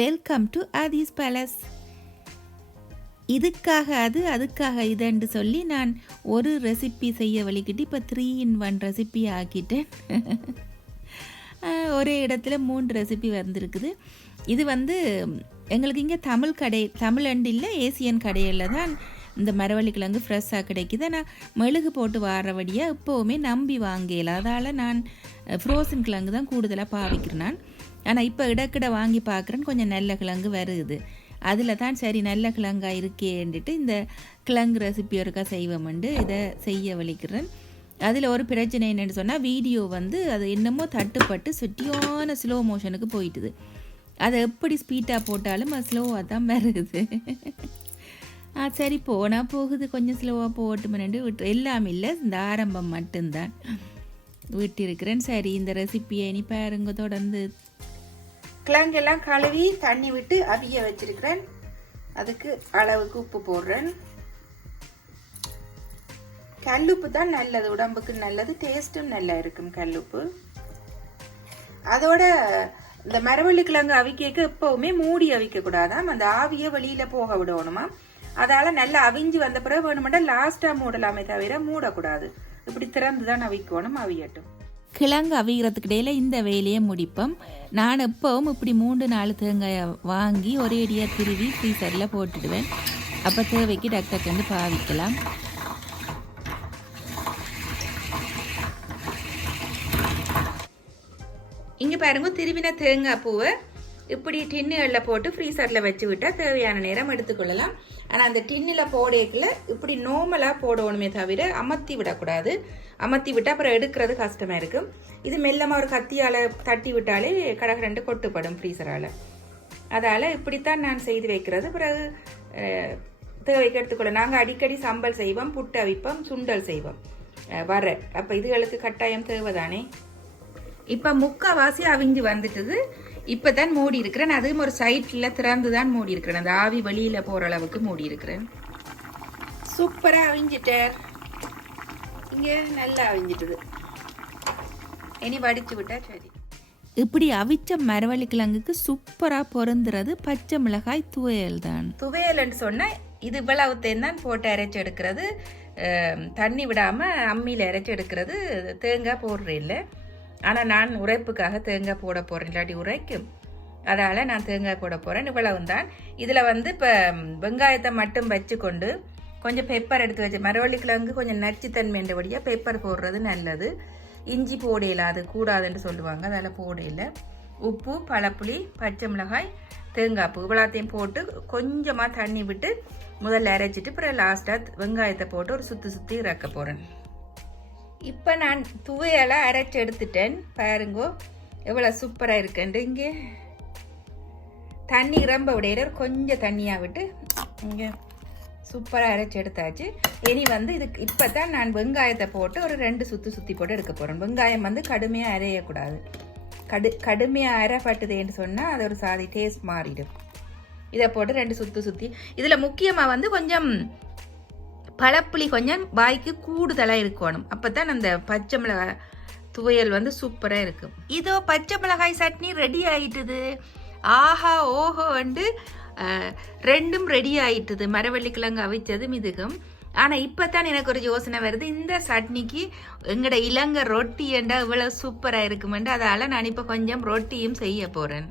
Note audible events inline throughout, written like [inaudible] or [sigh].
Welcome to Aadhi's palace இதுக்காக அது அதுக்காக இதுன்னு சொல்லி நான் ஒரு ரெசிபி செய்ய வழிக்கிட்டு இப்போ த்ரீ இன் ஒன் ரெசிபி ஆக்கிட்டேன். ஒரே இடத்துல மூன்று ரெசிபி வந்திருக்குது. இது வந்து எங்களுக்கு இங்கே தமிழ் கடை தமிழ் அண்டு இல்லை ஏசியன் கடையில் தான் இந்த மரவள்ளி கிழங்கு ஃப்ரெஷ்ஷாக கிடைக்குது. நான் மெழுகு போட்டு வாரபடியாக இப்போவுமே நம்பி வாங்கல அதால் நான் ஃப்ரோசன் கிழங்கு தான் கூடுதலாக பாவிக்கிறேன் நான். ஆனால் இப்போ இடக்கிட வாங்கி பார்க்குறேன் கொஞ்சம் நல்ல கிழங்கு வருது. அதில் தான் சரி நல்ல கிழங்காக இருக்கேன்ட்டு இந்த கிழங்கு ரெசிபி ஒருக்கா செய்வோம்ண்டு. இதை செய்ய வலிக்கிறேன். அதில் ஒரு பிரச்சனை என்னென்னு சொன்னால் வீடியோ வந்து அது என்னமோ தட்டுப்பட்டு சுட்டியான ஸ்லோ மோஷனுக்கு போயிட்டுது. அதை எப்படி ஸ்பீட்டாக போட்டாலும் அது ஸ்லோவாக தான் வருது. ஆ சரி போனால் போகுது. கொஞ்சம் ஸ்லோவாக போட்டுமேனு விட்டு எல்லாம் இல்லை. இந்த ஆரம்பம் மட்டும்தான். விட்டிருக்கிறேன். சரி இந்த ரெசிப்பியை இனி பாருங்க. தொடர்ந்து கிழங்கெல்லாம் கழுவி தண்ணி விட்டு அவிய வச்சிருக்கிறேன். அதுக்கு அளவுக்கு உப்பு போடுறேன். கல்லுப்பு தான் நல்லது உடம்புக்கு நல்லது டேஸ்ட்டும் நல்லா இருக்கும் கல்லுப்பு. அதோட இந்த மரவள்ளி கிழங்கு அவிக்க எப்பவுமே மூடி அவிக்க கூடாதாம் அந்த ஆவியை வெளியில போக விடணுமா அதால நல்லா அவிஞ்சு வந்த பிறகு வேணுமெண்டா லாஸ்டா மூடலாமே தவிர மூடக்கூடாது. இப்படி திறந்து தான் அவிக்கணும் அவியட்டும். கிழங்கு அவிகிறதுக்கு இடையில இந்த வேலையை முடிப்போம். நான் எப்பவும் இப்படி மூன்று நாலு தேங்காயை வாங்கி ஒரே அடியாக திருவி ஃப்ரீசரில் போட்டுடுவேன். அப்போ தேவைக்கு டக்கு வந்து பாவிக்கலாம். இங்கே பாருங்க திருவின தேங்காய் பூவை இப்படி டின்னுகளில் போட்டு ஃப்ரீசரில் வச்சு விட்டால் தேவையான நேரம் எடுத்துக்கொள்ளலாம். ஆனால் அந்த டின்னில் போடேக்கில் இப்படி நோமலாக போடணுமே தவிர அமர்த்தி விடக்கூடாது. அமர்த்தி விட்டால் அப்புறம் எடுக்கிறது கஷ்டமாக இருக்கும் இது மெல்லமாக ஒரு கத்தியால் தட்டி விட்டாலே கடகரண்டு கொட்டுப்படும் ஃப்ரீசரால் அதால் இப்படித்தான் நான் செய்து வைக்கிறது. பிறகு தேவைக்கு எடுத்துக்கொள்ள நாங்கள் அடிக்கடி சம்பல் செய்வோம் புட்டு அவிப்போம் சுண்டல் செய்வோம். வர. அப்போ இதுகளுக்கு கட்டாயம் தேவைதானே? இப்போ முக்கால்வாசி அவிஞ்சு வந்துட்டுது. இப்போ தான் மூடி இருக்கிறேன் அதுவும் ஒரு சைட்டில் திறந்து தான் மூடி இருக்கிறேன் அந்த ஆவி வெளியில் போகிற அளவுக்கு மூடி இருக்கிறேன் சூப்பராக அவிஞ்சிட்டார் இங்கே நல்லா அவிஞ்சிட்டுது. இனி வடிச்சு விட்டா சரி. இப்படி அவிச்ச மரவள்ளி கிழங்குக்கு சூப்பராக பொருந்துறது பச்சை மிளகாய் துவையல் தான். துவையல்னு சொன்னால் இது இவ்வளவுத்தையும் தான் போட்டு அரைச்சி எடுக்கிறது. தண்ணி விடாமல் அம்மியில் அரைச்சி எடுக்கிறது. தேங்காய் போடுறே இல்லை ஆனால் நான் உரைப்புக்காக தேங்காய் போட போகிறேன் இல்லாட்டி உரைக்கும். அதால் நான் தேங்காய் போட போகிறேன் இவ்வளவு தான் இதில் வந்து இப்போ வெங்காயத்தை மட்டும் வச்சு கொண்டு கொஞ்சம் பெப்பர் எடுத்து வச்சு மரவள்ளி கிழங்கு கொஞ்சம் நச்சுத்தன்மைன்றபடியாக பெப்பர் போடுறது நல்லது. இஞ்சி போடையில அது கூடாதுன்னு சொல்லுவாங்க. அதில் போடையில உப்பு பழப்புளி பச்சை மிளகாய் தேங்காய் பூ இவ்வளோத்தையும் போட்டு கொஞ்சமாக தண்ணி விட்டு முதல்ல அரைச்சிட்டு அப்புறம் லாஸ்ட்டாக வெங்காயத்தை போட்டு ஒரு சுற்றி சுற்றி இறக்க போகிறேன் இப்போ நான் துவையெல்லாம் அரைச்சி எடுத்துட்டேன். பாருங்கோ எவ்வளோ சூப்பராக இருக்குண்டு இங்கே தண்ணி ரொம்ப விடையில கொஞ்சம் தண்ணியாக விட்டு இங்கே சூப்பராக அரைச்சி எடுத்தாச்சு. இனி வந்து இதுக்கு இப்போ தான் நான் வெங்காயத்தை போட்டு ஒரு ரெண்டு சுற்றி சுற்றி போட்டு எடுக்க போகிறேன் வெங்காயம் வந்து கடுமையாக அரையக்கூடாது. கடு கடுமையாக அரைப்பட்டுதேன்னு சொன்னால் அது ஒரு சாதி டேஸ்ட் மாறிடும். இதை போட்டு ரெண்டு சுற்றி சுற்றி இதில் முக்கியமாக வந்து கொஞ்சம் பழப்புளி கொஞ்சம் வாய்க்கு கூடுதலாக இருக்கணும். அப்போ தான் அந்த பச்சை மிளகாய் துவையல் வந்து சூப்பராக இருக்கும் இதோ பச்சை மிளகாய் சட்னி ரெடி ஆயிட்டுது. ஆஹா ஓஹோ வந்து ரெண்டும் ரெடி ஆயிட்டுது. மரவள்ளிக்கிழங்கு அவிச்சதும் இதுக்கும். ஆனால் இப்போ தான் எனக்கு ஒரு யோசனை வருது. இந்த சட்னிக்கு எங்களோட இளங்க ரொட்டி என்றால் இவ்வளோ சூப்பராக இருக்குமெண்டு அதால் நான் இப்போ கொஞ்சம் ரொட்டியும் செய்ய போகிறேன்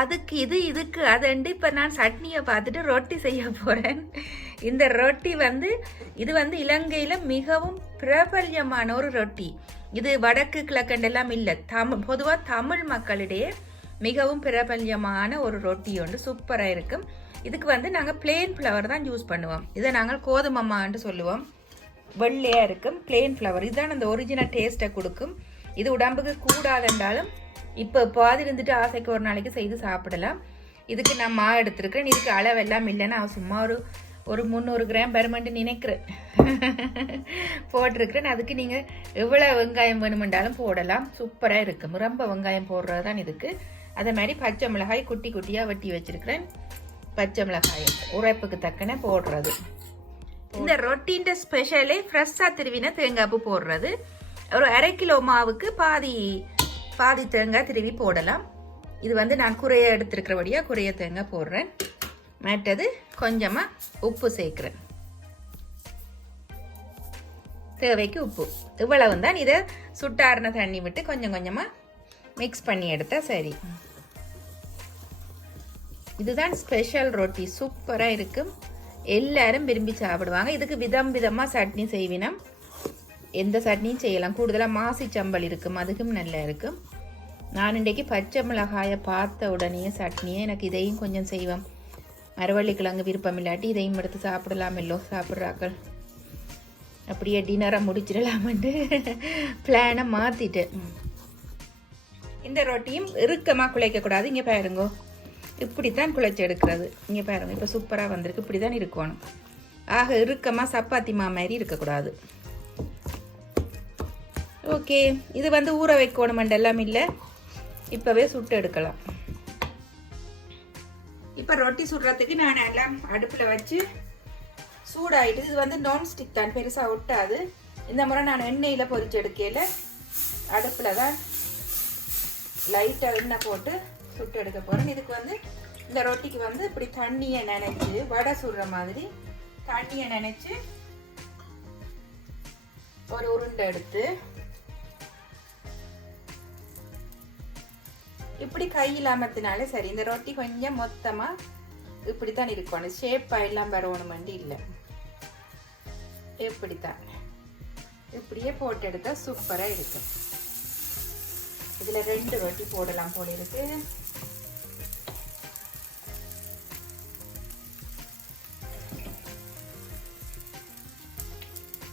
அதுக்கு இது இதுக்கு அதுண்டு இப்போ நான் சட்னியை பார்த்துட்டு ரொட்டி செய்ய போகிறேன் இந்த ரொட்டி வந்து இது வந்து இலங்கையில் மிகவும் பிரபல்யமான ஒரு ரொட்டி. இது வடக்கு கிழக்கண்டெல்லாம் இல்லை. தமிழ் பொதுவாக தமிழ் மக்களிடையே மிகவும் பிரபல்யமான ஒரு ரொட்டி ஒன்று. சூப்பராக இருக்கும். இதுக்கு வந்து நாங்கள் பிளெயின் ஃப்ளவர் தான் யூஸ் பண்ணுவோம். இதை நாங்கள் கோதுமம்மான்னு சொல்லுவோம். வெள்ளையாக இருக்கும். பிளெயின் ஃப்ளவர் இதுதான் அந்த ஒரிஜினல் டேஸ்ட்டை கொடுக்கும். இது உடம்புக்கு கூடாதென்றாலும் இப்போ பாதி இருந்துட்டு ஆசைக்கு ஒரு நாளைக்கு செய்து சாப்பிடலாம். இதுக்கு நான் மா எடுத்திருக்கிறேன். இதுக்கு அளவெல்லாம் இல்லைன்னா சும்மா ஒரு ஒரு முந்நூறு கிராம் பெருமண்டு நினைக்கிறேன் போட்டிருக்கிறேன். அதுக்கு நீங்கள் எவ்வளோ வெங்காயம் வேணுமென்றாலும் போடலாம். சூப்பராக இருக்கும் ரொம்ப வெங்காயம் போடுறது தான் இதுக்கு. அதே மாதிரி பச்சை மிளகாய் குட்டி குட்டியாக வெட்டி வச்சிருக்கிறேன். பச்சை மிளகாய் உரைப்புக்கு தக்கன போடுறது. இந்த ரொட்டின்ற ஸ்பெஷலே ஃப்ரெஷ்ஷாக திருவின தேங்காய் பூ போடுறது. ஒரு அரை கிலோ மாவுக்கு பாதி பாதி தேங்காய் திருவி போடலாம். இது வந்து நான் குறைய எடுத்துருக்கிறபடியாக குறைய தேங்காய் போடுறேன். மற்றது கொஞ்சமாக உப்பு சேர்க்குறேன். தேவைக்கு உப்பு. இவ்வளவு தான் இதை சுட்டாரின தண்ணி விட்டு கொஞ்சம் கொஞ்சமாக மிக்ஸ் பண்ணி எடுத்தால் சரி. இதுதான் ஸ்பெஷல் ரொட்டி. சூப்பராக இருக்கும் எல்லாரும் விரும்பி சாப்பிடுவாங்க. இதுக்கு விதம் விதமாக சட்னி செய்வினம். எந்த சட்னியும் செய்யலாம். கூடுதலாக மாசி சம்பல் இருக்கும். அதுக்கும் நல்லா இருக்கும். நான் இன்றைக்கு பச்சை மிளகாயை பார்த்த உடனே சட்னியை எனக்கு இதையும் கொஞ்சம் செய்வோம் மரவள்ளிக்கிழங்கு விருப்பம் இல்லாட்டி இதையும் எடுத்து சாப்பிடலாம். இல்லோ சாப்பிட்றாக்கள். அப்படியே டின்னரை முடிச்சிடலாமன்ட்டு பிளானை மாற்றிட்டேன் இந்த ரொட்டியும் இறுக்கமாக குழைக்கக்கூடாது இங்கே பாருங்கோ. இப்படி தான் குழைச்சி எடுக்கிறது. இங்கே பாருங்க. இப்போ சூப்பராக வந்திருக்கு. இப்படி தான் இருக்கணும். ஆக இறுக்கமாக சப்பாத்தி மா மாதிரி இருக்கக்கூடாது. ஓகே இது வந்து ஊற வைக்கணும் எல்லாம் இல்லை. இப்போவே சுட்டு எடுக்கலாம். இப்போ ரொட்டி சுடுறதுக்கு நான் எல்லாம் அடுப்பில் வச்சு சூடாயிட்டு இது வந்து நான் ஸ்டிக் தான் பெருசாக ஒட்டாது. இந்த முறை நான் எண்ணெயில் பொறிச்சு எடுக்கையில் அடுப்பில் தான் லைட்டாக எண்ணெய் போட்டு சுட்டு எடுக்க போகிறேன் இதுக்கு வந்து இந்த ரொட்டிக்கு வந்து இப்படி தண்ணியை நினைச்சு வடை சுடுற மாதிரி தண்ணியை நினைச்சு ஒரு உருண்டை எடுத்து இப்படி கையில் அமர்த்தினாலே சரி இந்த ரொட்டி கொஞ்சம் மொத்தமாக இப்படித்தான் இருக்கணும். ஷேப்பாக எல்லாம் வரணுமெண்டு இல்லை. இப்படித்தான். இப்படியே போட்டு எடுத்தால் சூப்பராக இருக்கும் இதில் ரெண்டு ரொட்டி போடலாம் போல இருக்கு.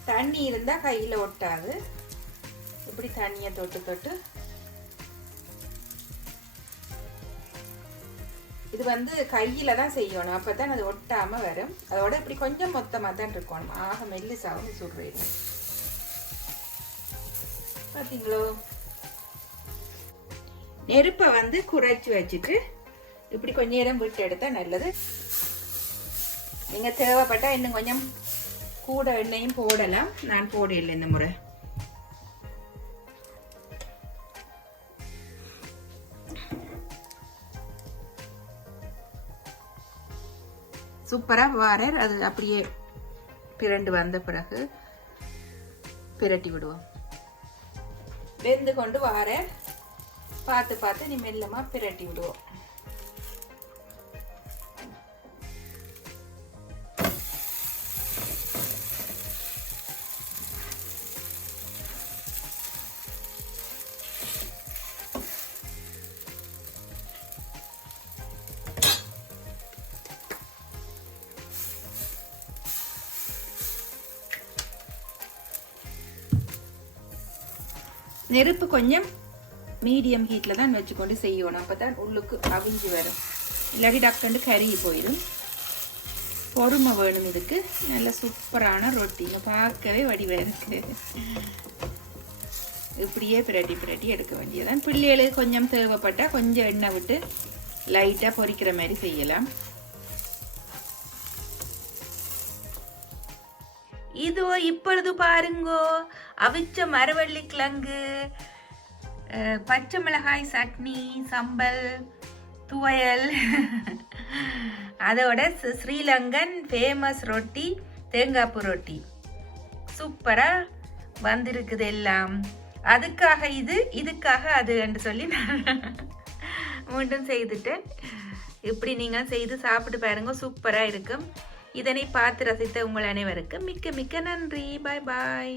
தண்ணி இருந்தால் கையில் ஒட்டாது. இப்படி தண்ணியை தொட்டு தொட்டு இது வந்து கையில் தான் செய்யணும். அப்போ தான் அது ஒட்டாமல் வரும். அதோட இப்படி கொஞ்சம் மொத்தமாக தான் இருக்கணும். ஆக மெல்லிசாவும் சுடுறேன். பார்த்தீங்களோ நெருப்பை வந்து குறைச்சி வச்சுட்டு இப்படி கொஞ்ச நேரம் விட்டு எடுத்தால் நல்லது. நீங்கள் தேவைப்பட்டால் இன்னும் கொஞ்சம் கூட எண்ணெயும் போடலாம். நான் போடல இந்த முறை. சூப்பராக வாரர் அது அப்படியே பிரண்டு வந்த பிறகு பிரட்டி விடுவோம். வெந்து கொண்டு வார பார்த்து பார்த்து நீ மெல்லமாக பிரட்டி விடுவோம். நெருப்பு கொஞ்சம் மீடியம் ஹீட்டில் தான் வச்சுக்கொண்டு செய்யணும். அப்போ தான் உள்ளுக்கு அவிஞ்சு வரும். இல்லாட்டி டக்குண்டு கருகி போயிடும் பொறுமை வேணும் இதுக்கு. நல்ல சூப்பரான ரொட்டிங்க பார்க்கவே வடிவாக இப்படியே பிரட்டி பிரட்டி எடுக்க வேண்டியதான் பிள்ளைகளுக்கு கொஞ்சம் தேவைப்பட்டால் கொஞ்சம் எண்ணெய் விட்டு லைட்டாக பொரிக்கிற மாதிரி செய்யலாம். இதோ இப்பொழுது பாருங்கோ அவிச்ச மரவள்ளி கிழங்கு பச்சை மிளகாய் சட்னி சம்பல் துவையல். அதோட ஸ்ரீலங்கன் ஃபேமஸ் ரொட்டி தேங்காய்ப்பு ரொட்டி. சூப்பராக வந்திருக்குது எல்லாம். அதுக்காக இது இதுக்காக அது என்று சொல்லி நான் [laughs] மீண்டும் செய்துட்டேன். இப்படி நீங்கள் செய்து சாப்பிட்டு பாருங்க சூப்பராக இருக்கும். இதனை பார்த்து ரசித்த உங்கள் அனைவருக்கும் மிக்க மிக்க நன்றி. பாய் பாய்